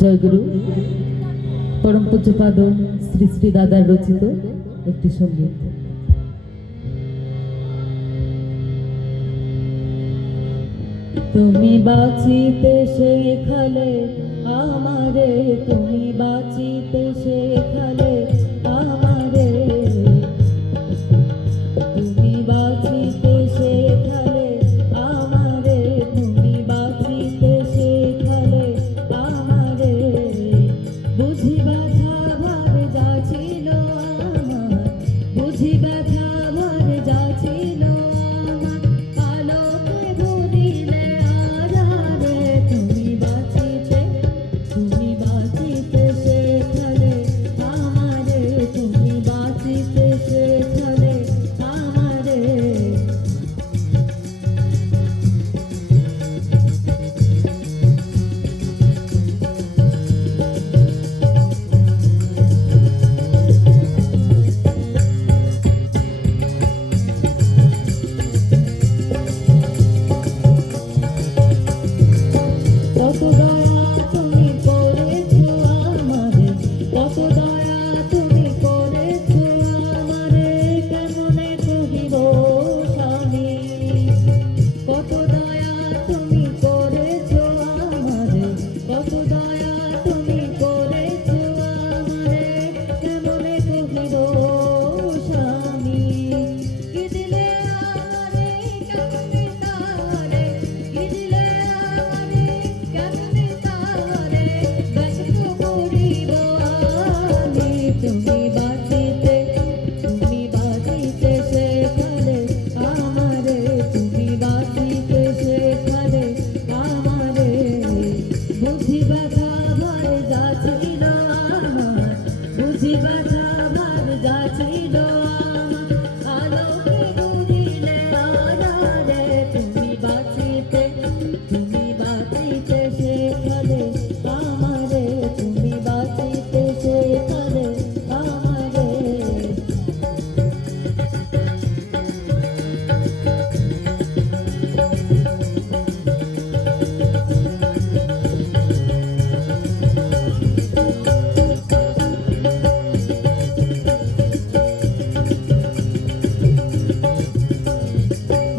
জয়গুরু পরম পূজ্যপাদ শ্রী শ্রী দাদার রচিত একটি সঙ্গীত। তুমি বাঁচিতে শেখালে আমারে, তুমি বাঁচিতে শেখালে আমারে, তুমি বাঁচিতে শেখালে আমারে, তুমি বাঁচিতে শেখালে আমারে। বুঝি ব্যথা ভার যা ছিল আমার, বুঝি ব্যথা ভার যা ছিল আমার, আলোকে ভরিলে আধারে। তুমি বাঁচিতে, তুমি বাঁচিতে শেখালে আমারে, তুমি বাঁচিতে শেখালে আমারে। কত দয়া তুমি করেছো আমারে, কত দয়া তুমি করেছো আমারে, কেমনে কহিব স্বামী। কত দয়া তুমি করেছো আমারে, কত দয়া তুমি করেছো আমারে, কেমনে কহিব স্বামী। কি দিলে আমারে কেমনে তারে, কি দিলে আমারে কেমনে তারে, ব্যস্ত করিব আমি। তুমি বাঁচিতে, তুমি বাঁচিতে শেখালে আমারে, তুমি বাঁচিতে শেখালে আমারে। বুঝি ব্যথা ভার যা ছিল আমার, বুঝি ব্যথা ভার যা ছিল আমার, আলোকে বুঝিলে আধারে। তুমি বাঁচিতে, তুমি বাঁচিতে শেখালে আমারে, তুমি বাঁচিতে শেখালে আমারে।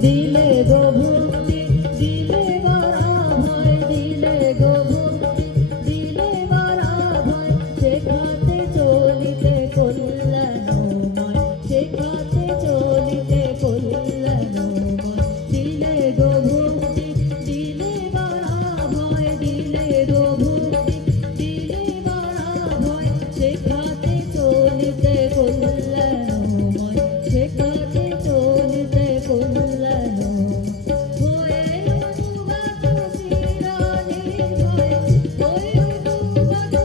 দিলে গো ভক্তি, দিলে বড় ভয়, দিলে গো ভক্তি, দিলে বড় ভয়, শেখাতে চলিতে কল্যাণময়, শেখাতে চলিতে কল্যাণময়। দিলে গো ভক্তি, দিলে বড় ভয়, দিলে গো ভক্তি, দিলে বড় ভয়, শেখাতে চলিতে কল্যাণময়, শেখাতে চলিতে কল্যাণময়। হয়ে অনুগত চিরনির্ভয়, হয়ে অনুগত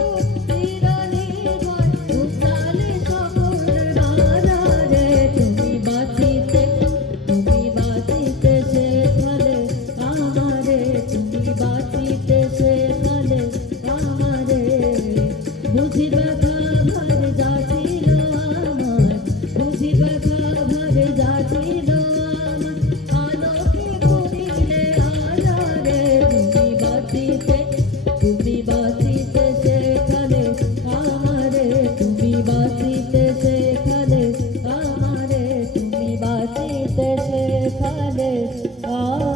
চিরনির্ভয়, উঠালে সকল বাধারে। তুমি বাঁচিতে, তুমি বাঁচিতে শেখালে আমারে, তুমি বাঁচিতে শেখালে আমারে। বুঝি ব্যথা ভার যা ছিল আমার, বুঝি ব্যথা ভার যা ছিল আমার, আলোকে ভরিলে আধারে। তুমি বাঁচিতে, তুমি বাঁচিতে শেখালে আমারে, তুমি বাঁচিতে শেখালে আমারে, তুমি বাঁচিতে শেখালে আমারে।